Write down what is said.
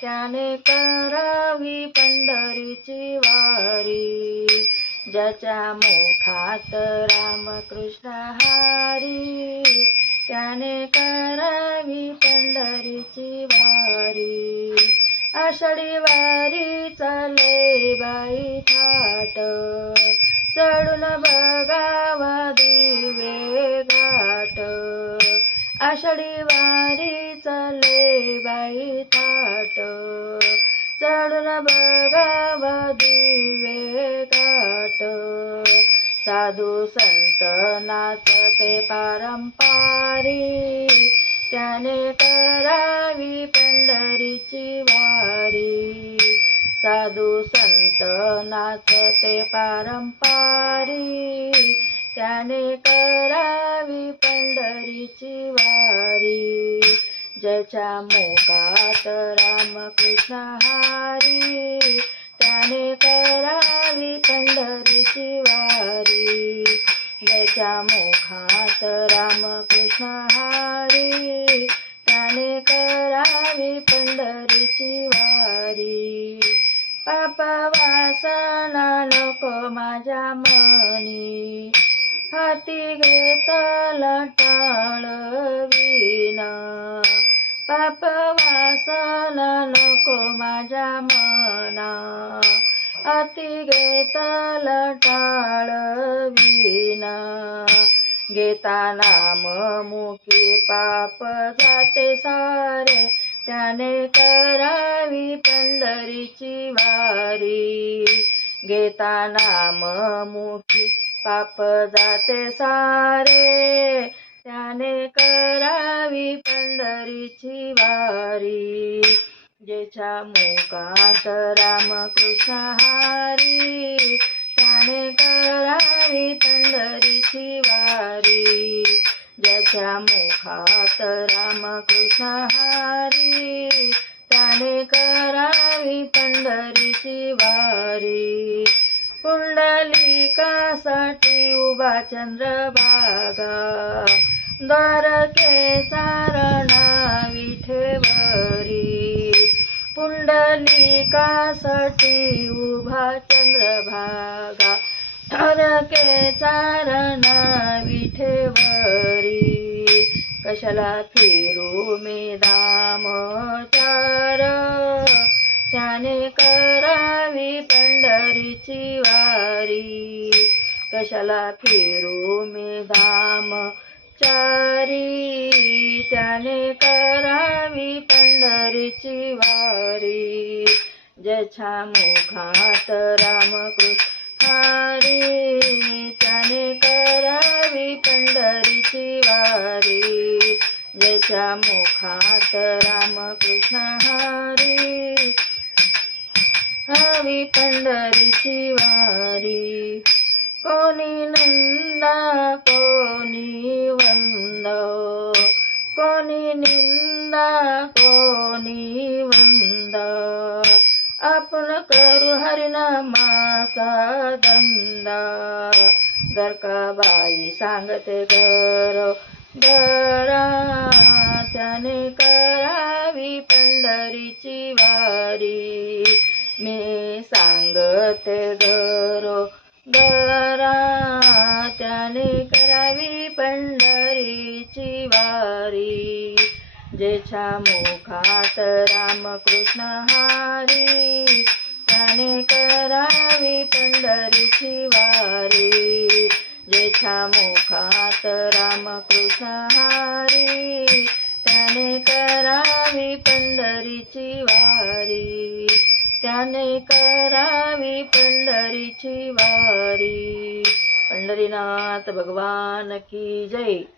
त्याने करावी पंढरीची वारी. ज्याच्या मुखात रामकृष्ण हारी. त्याने करावी पंढरीची वारी. आषाढी वारी चाले बाई थाट. चढून बघावा दिवे घाट. आषाढी वारी चले बाई ताट. चढून बघावा दिवे काट. साधू संत नाचते पारंपारी. त्याने करावी पंढरीची वारी. साधू संत नाचते पारंपारी. त्याने करावी पंढरीची वारी. ज्याच्या मुखात रामकृष्ण हारी. त्याने करावी पंढरीची वारी ज्याच्या राम रामकृष्ण हारी. त्याने करावी पंढरीची वारी पाप वासना नको माझ्या मनी. हाती घेतला टाळविना पाप नको माझ्या मना. अति घेताला टाळविना घेता नाम मुखी पाप जाते सारे. त्याने करावी पंढरीची वारी. घेता नाम मुखी पाप जाते सारे. त्याने करावी पंढरीची वारी. ज्याच्या मुखात रामकृष्ण हारी. त्याने करावी पंढरीची वारी. ज्याच्या मुखात रामकृष्ण हारी. त्याने करावी पंढरीची वारी. पुंडलिकासाठी उभा चंद्रभागा. द्वारके चारणा विठेवरी पुंडलिकासाठी उभा चंद्रभागा. द्वारके चारणा विठेवरी कशाला फिरू मी दामचार त्याने करावी पंढरीची वारी. कशाला फिरू मी धाम चारी त्याने करावी पंढरीची वारी. ज्याच्या मुखात रामकृष्ण हारी त्याने करावी पंढरीची वारी. ज्याच्या मुखात रामकृष्ण हारी हवी पंढरीची वारी. कोणी नंदा कोणी वंद. कोणी निंदा कोणी वंद. आपण करू हरिनामाचा धंदा जर का बाई सांगते घर घरा त्याने करावी पंढरीची वारी. मी सांगते घरो दरा त्याने करावी पंढरीची वारी. जेच्या मुखात रामकृष्ण हारी त्याने करावी पंढरीची वारी. जेच्या मुखात रामकृष्ण हारी त्याने करावी पंढरीची वारी. त्याने करावी पंढरीची वारी. पंढरीनाथ भगवान की जय.